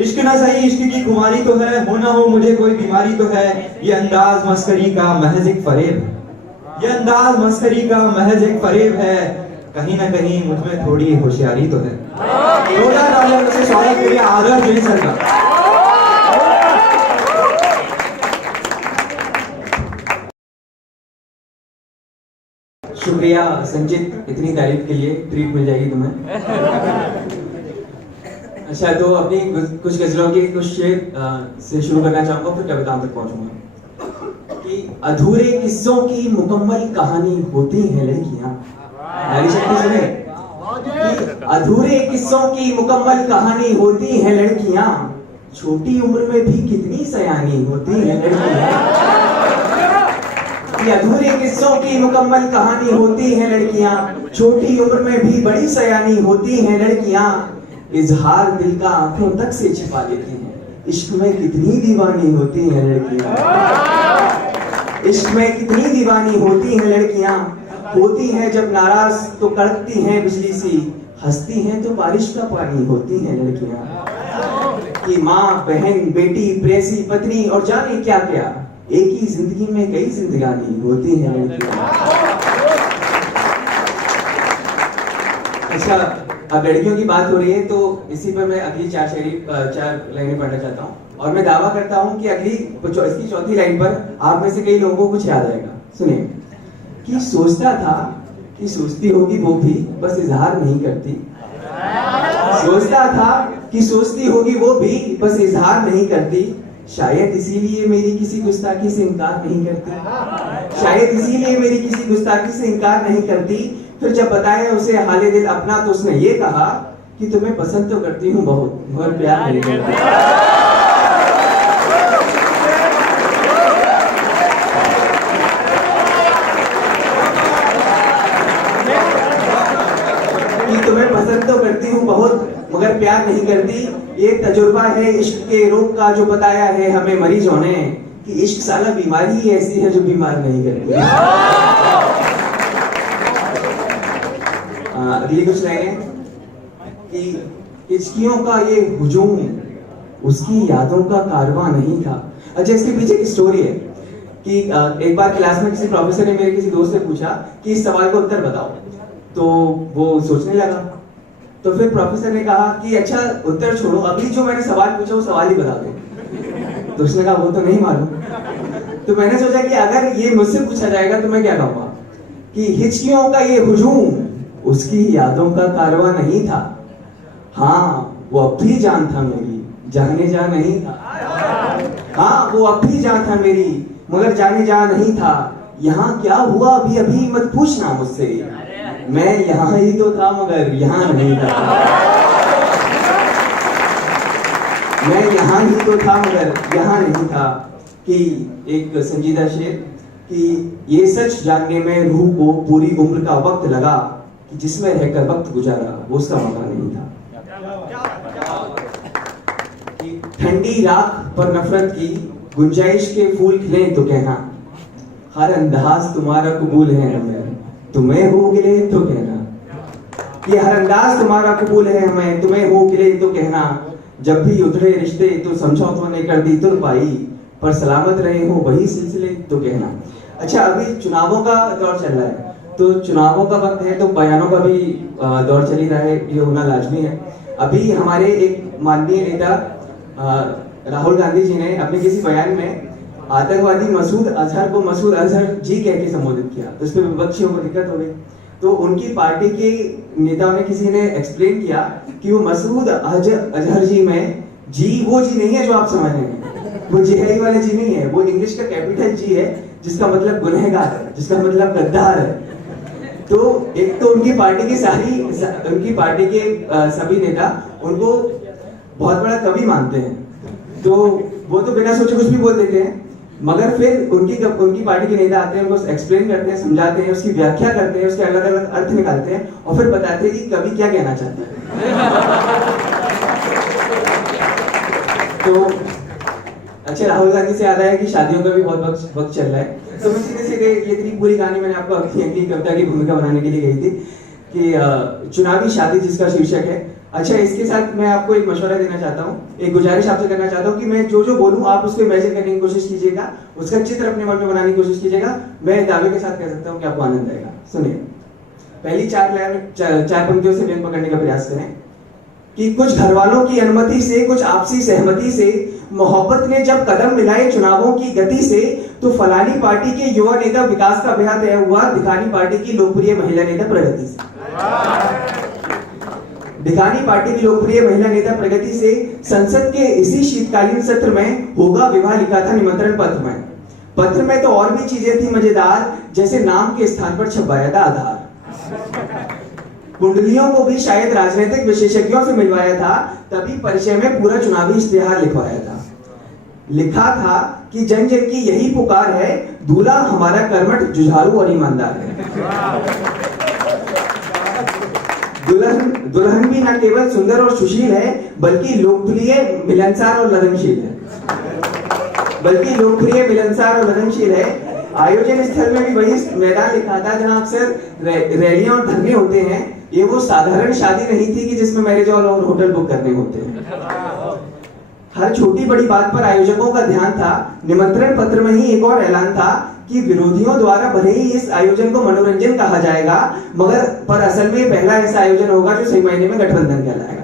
इश्क ना सही इश्क की खुमारी तो है, हो ना हो मुझे कोई बीमारी तो है। ये अंदाज मस्करी का महज एक फरेब है, ये अंदाज मस्करी का महज एक फरेब है। कहीं ना कहीं मुझ में थोड़ी होशियारी तो है। जोरदार तालियों से स्वागत करिए आदर्श जैन सर का। शुक्रिया संचित, इतनी तारीफ के लिए ट्रीट मिल जाएगी तुम्हें। अच्छा, तो अपनी कुछ गजलों के कुछ शेर से शुरू करना चाहूंगा, फिर कविताओं तक पहुंचूंगा। कि अधूरे किस्सों की मुकम्मल कहानी होती है लड़कियां। नारी शक्ति सुने। कि अधूरे किस्सों की मुकम्मल कहानी होती है लड़कियां, छोटी उम्र में भी कितनी सयानी होती है लड़कियां। कि अधूरे किस्सों की मुकम्मल कहानी होती है लड़कियां, छोटी उम्र में भी बड़ी सयानी होती है लड़कियां। इजहार दिल का आंखों तक से छिपा लेती हैं, इश्क में कितनी दीवानी होती हैं लड़कियां। इश्क में कितनी दीवानी होती हैं लड़कियां। होती हैं जब नाराज तो कड़कती हैं बिजली सी, हंसती हैं तो बारिश का पानी होती हैं लड़कियां। कि माँ, बहन, बेटी, प्रेसी, पत्नी और जाने क्या क्या, एक ही जिंदगी में कई जिंदगानी होती हैं लड़कियां। अच्छा, अब लड़कियों की बात हो रही है तो इसी पर मैं अगली चार लाइनें पढ़ना चाहता हूँ। और मैं दावा करता हूँ कि इसकी चौथी लाइन पर आप में से कई लोगों को कुछ याद आएगा। सुनिए। कि सोचता था कि सोचती होगी वो भी, बस इजहार नहीं करती। सोचता था कि सोचती होगी वो भी, बस इजहार नहीं करती। शायद इसीलिए मेरी किसी गुस्ताखी से इनकार नहीं करती। शायद इसीलिए मेरी किसी गुस्ताखी से इनकार नहीं करती। फिर जब बताया उसे हाले दिल अपना तो उसने ये कहा कि तुम्हें पसंद तो करती हूँ बहुत, मगर प्यार नहीं करती। कि तुम्हें पसंद तो करती हूँ बहुत, मगर प्यार नहीं करती। ये तजुर्बा है इश्क के रोग का जो बताया है हमें मरीजों ने, कि इश्क साला बीमारी ही ऐसी है जो बीमार नहीं करती। अगली कुछ लाइनें। कि हिचकियों का ये हुजूम उसकी यादों का कारवां नहीं था। अच्छा, इसके पीछे की स्टोरी है कि एक बार क्लास में किसी प्रोफेसर ने मेरे किसी दोस्त से पूछा कि इस सवाल का उत्तर बताओ, तो वो सोचने लगा। तो फिर प्रोफेसर ने कहा कि अच्छा उत्तर छोड़ो, अभी जो मैंने सवाल पूछा वो सवाल ही बता दे। तो उसने कहा वो तो नहीं मालूम। तो मैंने सोचा कि अगर ये मुझसे पूछा जाएगा तो मैं क्या कहूँगा कि हिचकियों का ये हुजूम उसकी यादों का कारवां नहीं था। हाँ, वो अब भी जान था मेरी, जाने जा नहीं था। हाँ, वो अब भी जान था मेरी, मगर जाने जा नहीं था। यहाँ क्या हुआ अभी अभी मत पूछना मुझसे, मैं यहाँ ही तो था मगर यहाँ नहीं था। मैं यहाँ ही तो था मगर यहाँ नहीं था। कि एक संजीदा शेर कि ये सच जानने में रूह को पूरी उम्र का वक्त लगा, कि जिसमें रहकर वक्त गुजारा वो उसका मौका नहीं था। ठंडी राख पर नफरत की गुंजाइश के फूल खिले तो कहना, हर अंदाज तुम्हारा कबूल है हमें, तुम्हें हो गिले तो कहना। कि हर अंदाज तुम्हारा कबूल है हमें, तुम्हें हो गिले तो कहना। जब भी उतरे रिश्ते तो समझौतों ने कर दी तुरपाई, पर सलामत रहे हो वही सिलसिले तो कहना। अच्छा, अभी चुनावों का दौर चल रहा है, तो चुनावों का वक्त है तो बयानों का भी दौर चल ही रहा है, ये होना लाजमी है। अभी हमारे एक माननीय नेता राहुल गांधी जी ने अपने किसी बयान में आतंकवादी मसूद अजहर को मसूद अजहर जी कह के संबोधित किया, तो उस पर विपक्षियों को दिक्कत हो गई। तो उनकी पार्टी के नेता में किसी ने एक्सप्लेन किया कि वो मसूद अजहर जी में जी वो जी नहीं है जो आप समझ रहे हैं, वो जिहादी वाले जी नहीं है, वो इंग्लिश का कैपिटल जी है जिसका मतलब गुनहगार है, जिसका मतलब गद्दार है। तो एक तो उनकी पार्टी के सभी नेता उनको बहुत बड़ा कवि मानते हैं, तो वो तो बिना सोचे कुछ भी बोल देते हैं। मगर फिर उनकी पार्टी के नेता आते हैं, उनको एक्सप्लेन करते हैं, समझाते हैं, उसकी व्याख्या करते हैं, उसके अलग अलग अर्थ निकालते हैं और फिर बताते हैं कि कवि क्या कहना चाहता है। तो अच्छा, राहुल गांधी से याद आया कि शादियों का भी बहुत वक्त चल रहा है, तो मैं सीधे ये इतनी पूरी कहानी मैंने आपको अगली कविता की भूमिका बनाने के लिए गई थी कि चुनावी शादी जिसका शीर्षक है, अच्छा, इसके साथ मैं आपको एक मशवरा देना चाहता हूँ, एक गुजारिश आपसे करना चाहता हूँ कि मैं जो जो बोलूँ आप उसको इमेजिन करने की कोशिश कीजिएगा, उसका चित्र अपने मन में बनाने की कोशिश कीजिएगा। मैं दावे के साथ कह सकता हूँ कि आपको आनंद आएगा। सुनिए, पहली चार पंक्तियों से वेग पकड़ने का प्रयास करें कि कुछ घर वालों की अनुमति से, कुछ आपसी सहमति से, मोहब्बत ने जब कदम मिलाए चुनावों की गति से, तो फलानी पार्टी के युवा नेता विकास का ब्याह तय हुआ धिकानी पार्टी की लोकप्रिय महिला नेता प्रगति से। भिखानी पार्टी की लोकप्रिय महिला नेता प्रगति से संसद के इसी शीतकालीन सत्र में होगा विवाह लिखा था निमंत्रण पत्र में। पत्र में तो और भी चीजें थी मजेदार, जैसे नाम के स्थान पर छपवाया था आधार। कुंडलियों को भी शायद राजनीतिक विशेषज्ञों से मिलवाया था, तभी परिचय में पूरा चुनावी इश्तेहार लिखवाया था। लिखा था कि जन जन की यही पुकार है, दूल्हा हमारा कर्मठ जुझारू और ईमानदार है। दुल्हन भी न केवल सुंदर और सुशील है, बल्कि लोकप्रिय, मिलनसार और लगनशील है। आयोजन स्थल में भी वही मैदान लिखा था जहां अक्सर रैलियां और धरने होते हैं। ये वो साधारण शादी नहीं थी कि जिसमें मैरिज हॉल और होटल बुक करने होते हैं। हर छोटी बड़ी बात पर आयोजकों का ध्यान था। निमंत्रण पत्र में ही एक और ऐलान था कि विरोधियों द्वारा भले ही इस आयोजन को मनोरंजन कहा जाएगा, मगर पर असल में पहला ऐसा आयोजन होगा जो सही मायने में गठबंधन कहलाएगा।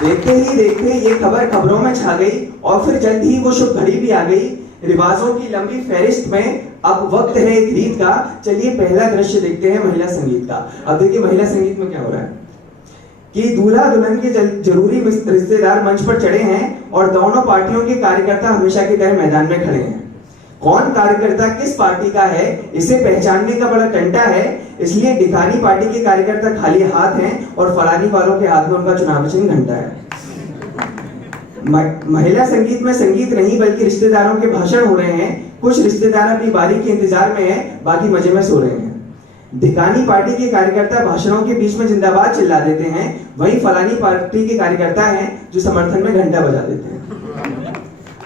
देखते ही देखते ये खबर खबरों में छा गई और फिर जल्द ही वो शुभ घड़ी भी आ गई। रिवाजों की लंबी फहरिस्त में अब वक्त है एक रीत का। चलिए पहला दृश्य देखते हैं महिला संगीत का। अब देखिए महिला संगीत में क्या हो रहा है कि दूल्हा दुल्हन के जरूरी रिश्तेदार मंच पर चढ़े हैं और दोनों पार्टियों के कार्यकर्ता हमेशा की तरह मैदान में खड़े हैं। कौन कार्यकर्ता किस पार्टी का है, इसे पहचानने का बड़ा टंटा है। इसलिए ढिकानी पार्टी के कार्यकर्ता खाली हाथ हैं और फलानी वालों के हाथ में उनका चुनाव चिन्ह घंटा है। महिला संगीत में संगीत नहीं बल्कि रिश्तेदारों के भाषण हो रहे हैं। कुछ रिश्तेदार अपनी बारी के इंतजार में हैं, बाकी मजे में सो रहे हैं। धिकानी पार्टी के कार्यकर्ता भाषणों के बीच में जिंदाबाद चिल्ला देते हैं, वहीं फलानी पार्टी के कार्यकर्ता हैं जो समर्थन में घंटा बजा देते हैं।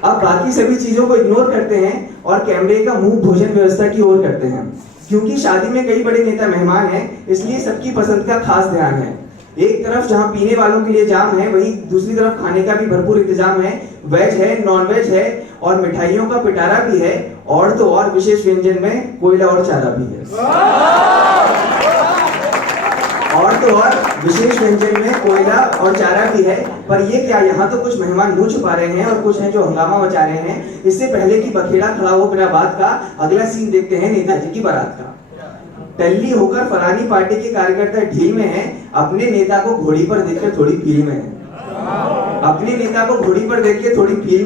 अब बाकी सभी चीजों को इग्नोर करते हैं और कैमरे का मुंह भोजन व्यवस्था की ओर करते हैं। क्योंकि शादी में कई बड़े नेता मेहमान हैं, इसलिए सबकी पसंद का खास ध्यान है। एक तरफ जहां पीने वालों के लिए जाम है, वहीं दूसरी तरफ खाने का भी भरपूर इंतजाम है। वेज है, नॉन वेज है और मिठाइयों का पिटारा भी है। और तो और विशेष व्यंजन में कोयला और चारा भी है। पर ये क्या, यहाँ तो कुछ मेहमान मुंह छुपा रहे हैं और कुछ हैं जो हंगामा मचा रहे हैं। इससे पहले कि बखेड़ा खड़ा हो बिना बात का, अगला सीन देखते हैं नेताजी की बारात का। टल्ली होकर फलानी पार्टी के कार्यकर्ता ढील में हैं, अपने नेता को घोड़ी पर देखकर थोड़ी फील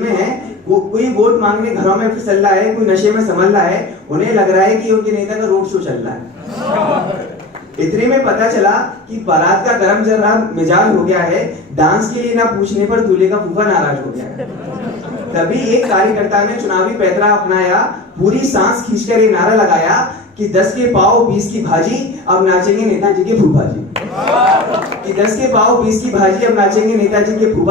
में है। कोई वोट मांगने घरों में फिसल रहा है, कोई नशे में संभल रहा है। उन्हें लग रहा है कि उनके नेता का रोड शो चल रहा है। इतने में पता चला कि बारात का गरम जरा मिजाज हो गया है। डांस के लिए ना पूछने पर दूल्हे का फूफा नाराज हो गया है। तभी एक कार्यकर्ता ने चुनावी पैतरा अपनाया, पूरी सांस खींचकर ये नारा लगाया कि 10 के पाव 20 की भाजी, अब नाचेंगे नेताजी के फूफा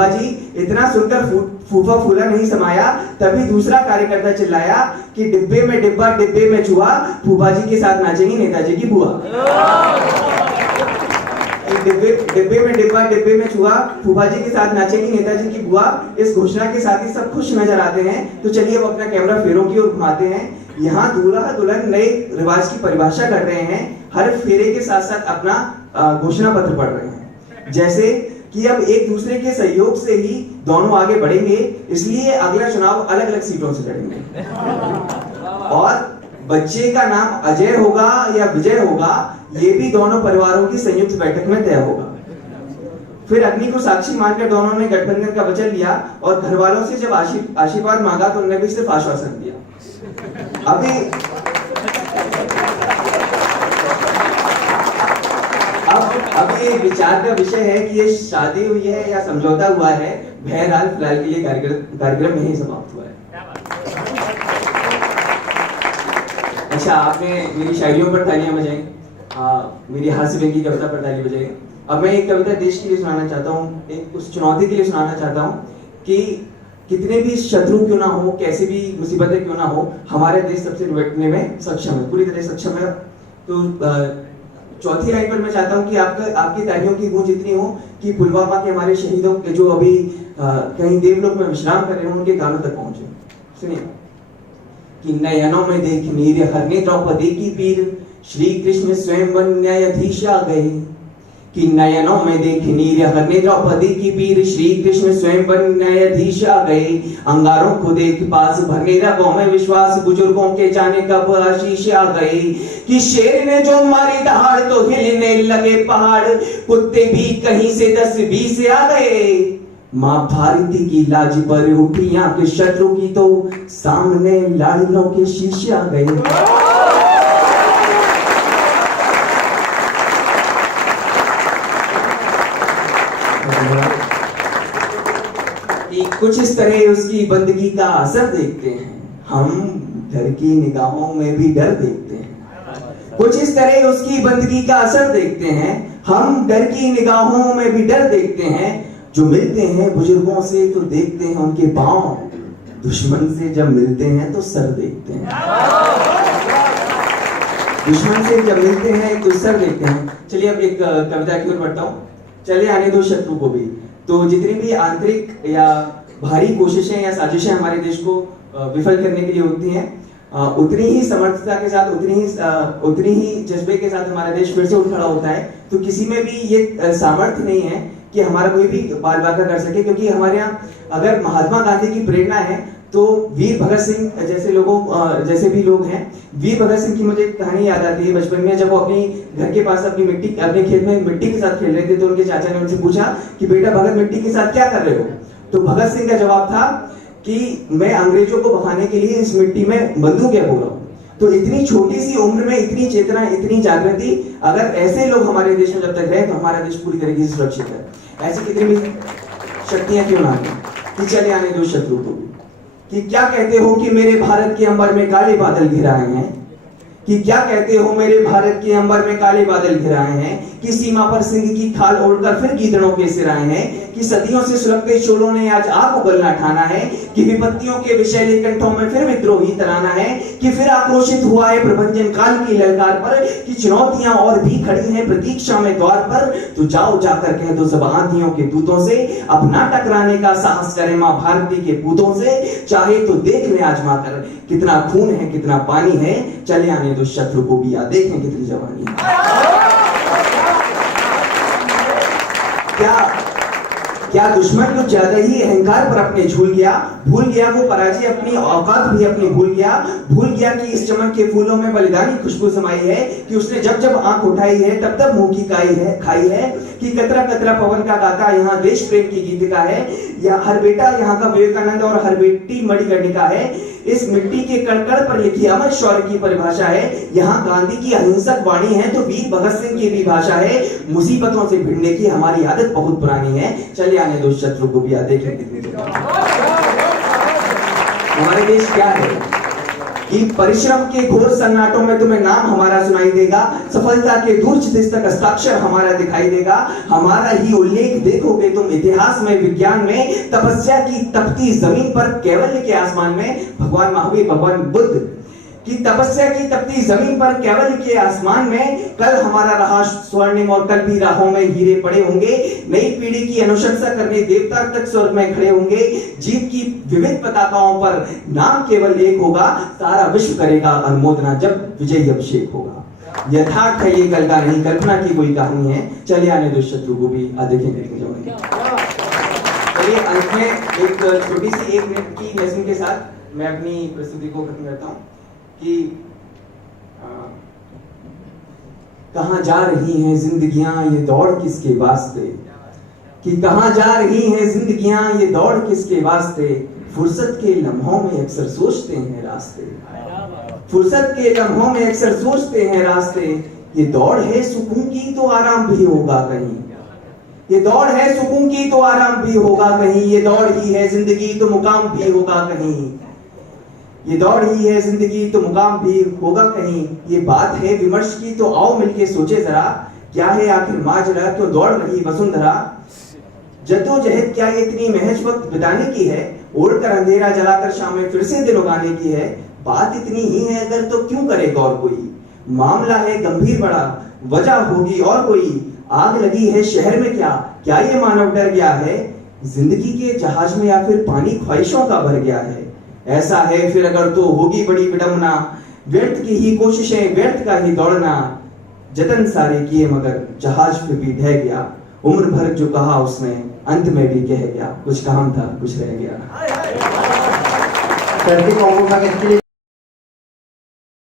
जी। इतना सुनकर फूफा फूला नहीं समाया। तभी दूसरा कार्यकर्ता चिल्लाया कि डिब्बे में डिब्बा डिब्बे में चूहा, फूफा जी के साथ नाचेंगी नेताजी की बुआ। डिब्बे में डिब्बा डिब्बे में चूहा, फूफा जी के साथ नाचेंगी नेताजी की बुआ। इस घोषणा के साथ ही सब खुश नजर आते हैं। तो चलिए अब अपना कैमरा फेरों की ओर घुमाते हैं। यहाँ दूल्हा दुल्हन नए रिवाज की परिभाषा कर रहे हैं। हर फेरे के साथ साथ अपना घोषणा पत्र पढ़ रहे हैं, जैसे कि अब एक दूसरे के सहयोग से ही दोनों आगे बढ़ेंगे, इसलिए अगला चुनाव अलग अलग सीटों से लड़ेंगे। और बच्चे का नाम अजय होगा या विजय होगा, ये भी दोनों परिवारों की संयुक्त बैठक में तय होगा। फिर अग्नि को साक्षी मानकर दोनों ने गठबंधन का वचन लिया और घर वालों से जब आशीर्वाद मांगा तो उन्होंने भी सिर्फ आश्वासन दिया। अभी विचार का विषय है कि ये शादी हुई है या समझौता हुआ है। बहरहाल फिलहाल के लिए कार्यक्रम यहीं समाप्त हुआ है। अच्छा, आपने मेरी शायरियों पर तालियां बजाई, मेरी हास्य व्यंगी कविता पर ताली बजाई। अब मैं एक कविता देश के लिए सुनाना चाहता हूँ, एक उस चुनौती के लिए सुनाना चाहता हूँ कि कितने भी शत्रु क्यों ना हो, कैसी भी मुसीबतें क्यों ना हो, हमारे देश सबसे निपटने में सक्षम है, पूरी तरह सक्षम है। तो चौथी लाइन पर मैं चाहता हूं कि आपकी तालियों की गूंज इतनी हो कि पुलवामा के हमारे शहीदों के जो अभी कहीं देवलोक में विश्राम कर रहे हो उनके कानों तक पहुंचे। सुनिए कि नयनों में देख नीर हरने द्रौपदी की पीर, श्री कृष्ण स्वयं वन न्यायाधीश आ गए। कि नयनों में देख नीर हरने द्रौपदी की पीर, श्री कृष्ण स्वयं वन न्यायाधीश आ गए। अंगारों को देख पास भरने रगों में विश्वास, बुजुर्गों के जाने कब आशीष आ गए। कि शेर ने जो मारी दहाड़ तो हिलने लगे पहाड़, कुत्ते भी कहीं से 10-20 आ गए। मां भारती की लाज पर उठी आंख शत्रु की, तो सामने लाड़ियों के शीशे आ गए। कुछ इस तरह उसकी बंदगी का असर देखते हैं हम, डर की निगाहों में भी डर देखते हैं। कुछ इस तरह उसकी बंदगी का असर देखते हैं हम, डर की निगाहों में भी डर देखते हैं। जो मिलते हैं बुजुर्गों से तो देखते हैं उनके पांव, दुश्मन से जब मिलते हैं तो सर देखते हैं। दुश्मन से जब मिलते हैं तो सर देखते हैं। चलिए अब एक कविता की ओर बढ़ता हूँ। चले आने दो शत्रु को भी। तो जितनी भी आंतरिक या भारी कोशिशें या साजिशें हमारे देश को विफल करने के लिए होती हैं, उतनी ही समर्थता के साथ, उतनी ही जज्बे के साथ हमारा देश फिर से उठ खड़ा होता है। तो किसी में भी ये सामर्थ्य नहीं है कि हमारा कोई भी बाल बांका कर सके, क्योंकि हमारे यहाँ अगर महात्मा गांधी की प्रेरणा है तो वीर भगत सिंह जैसे भी लोग हैं। वीर भगत सिंह की मुझे कहानी याद आती है बचपन में, जब वो अपनी घर के पास अपने खेत में मिट्टी के साथ खेल रहे थे, तो उनके चाचा ने उनसे पूछा कि बेटा भगत मिट्टी के साथ क्या कर रहे हो। तो भगत सिंह का जवाब था कि मैं अंग्रेजों को भगाने के लिए इस मिट्टी में बंदूकें बो रहा हूं। तो इतनी छोटी सी उम्र में इतनी चेतना, इतनी जागृति, अगर ऐसे लोग हमारे देश में जब तक रहे तो हमारा देश पूरी तरीके से सुरक्षित है। ऐसी कितनी भी शक्तियां क्यों ना कि चले आने दो शत्रु को। कि क्या कहते हो कि मेरे भारत के अंबर में काले बादल घिराए हैं, कि क्या कहते हो मेरे भारत के अंबर में काले बादल घिराए हैं, कि सीमा पर सिंह की खाल ओढ़कर फिर गीदड़ों के सिराए हैं, कि सदियों से सुलगते चोलों ने आज आग उगलना ठाना है, कि विपत्तियों के विषैले कंठों में फिर विद्रोही तराना है, कि फिर आक्रोशित हुआ है प्रभंजन काल की ललकार पर, कि चुनौतियां और भी खड़ी हैं प्रतीक्षा में द्वार पर। तो जाओ जाकर कह दो सब आंधियों के दूतों से, अपना टकराने का साहस करें मां भारती के पूतों से। चाहे तो देख ले आजमा कर कितना खून है कितना पानी है, चले आने दो शत्रु को भी, या देखें कितनी जवानी है। क्या दुश्मन कुछ ज्यादा ही अहंकार पर अपने झूल गया, भूल गया वो पराजय अपनी औकात भी अपनी भूल गया कि इस चमन के फूलों में बलिदानी खुशबू समाई है, कि उसने जब जब आंख उठाई है तब तब मुंह की खाई है, कि कतरा कतरा पवन का गाता यहाँ देश प्रेम की गीतिका है, या हर बेटा यहाँ का विवेकानंद और हर बेटी मणिकर्णिका है। इस मिट्टी के कणकण पर लिखी अमर शौर्य की परिभाषा है, यहाँ गांधी की अहिंसक वाणी है तो वीर भगत सिंह की भी भाषा है। मुसीबतों से भिड़ने की हमारी आदत बहुत पुरानी है, चले आने दो शत्रु को भी, देखें कितनी हमारे देश क्या है कि परिश्रम के घोर सन्नाटों में तुम्हें नाम हमारा सुनाई देगा, सफलता के दूर छिदिस तक हस्ताक्षर हमारा दिखाई देगा। हमारा ही उल्लेख देखोगे तुम इतिहास में, विज्ञान में, तपस्या की तपती जमीन पर, कैवल्य के आसमान में। भगवान महावीर, भगवान बुद्ध की तपस्या की तपती जमीन पर, केवल के आसमान में। कल हमारा रहा स्वर्णिम और कल भी राहों में हीरे पड़े होंगे। नई पीढ़ी की अनुशंसा करने देवता तक स्वर्ग में खड़े होंगे। जीत की विविध पताकाओं पर नाम केवल एक होगा, सारा विश्व करेगा अनुमोदना जब विजयी अभिषेक होगा। यथार्थ है ये कल का नहीं, कल्पना की कोई कहानी है, चले आने दो शत्रु को भी, देखेंगे। चलिए अंत में एक छोटी सी 1 मिनट की नज़्म के साथ मैं अपनी प्रस्तुति को खत्म करता हूँ कि कहां जा रही हैं जिंदगियां ये दौड़ किसके वास्ते, कि कहां जा रही हैं जिंदगियां ये दौड़ किसके वास्ते। फुर्सत के लम्हों में अक्सर सोचते हैं रास्ते, फुर्सत के लम्हों में अक्सर सोचते हैं रास्ते। ये दौड़ है सुकून की तो आराम भी होगा कहीं, ये दौड़ है सुकून की तो आराम भी होगा कहीं। ये दौड़ ही है जिंदगी तो मुकाम भी होगा कहीं, ये दौड़ ही है जिंदगी तो मुकाम भी होगा कहीं। ये बात है विमर्श की तो आओ मिलके सोचे जरा, क्या है आखिर माजरा क्यों दौड़ रही वसुंधरा। जद्दोजहद क्या ये इतनी महज वक्त बिताने की है, ओढ़कर अंधेरा जलाकर शाम में फिर से दिन उगाने की है। बात इतनी ही है अगर तो क्यों करे गौर कोई, मामला है गंभीर बड़ा वजह होगी और कोई, आग लगी है शहर में क्या, क्या ये मानव डर गया है, जिंदगी के जहाज में या फिर पानी ख्वाहिशों का भर गया है। ऐसा है फिर अगर तो होगी बड़ी विडंबना, व्यर्थ की ही कोशिशें, व्यर्थ का ही दौड़ना, जतन सारे किए मगर जहाज फिर भी ढह गया, उम्र भर जो कहा उसने अंत में भी कह गया, कुछ काम था कुछ रह गया।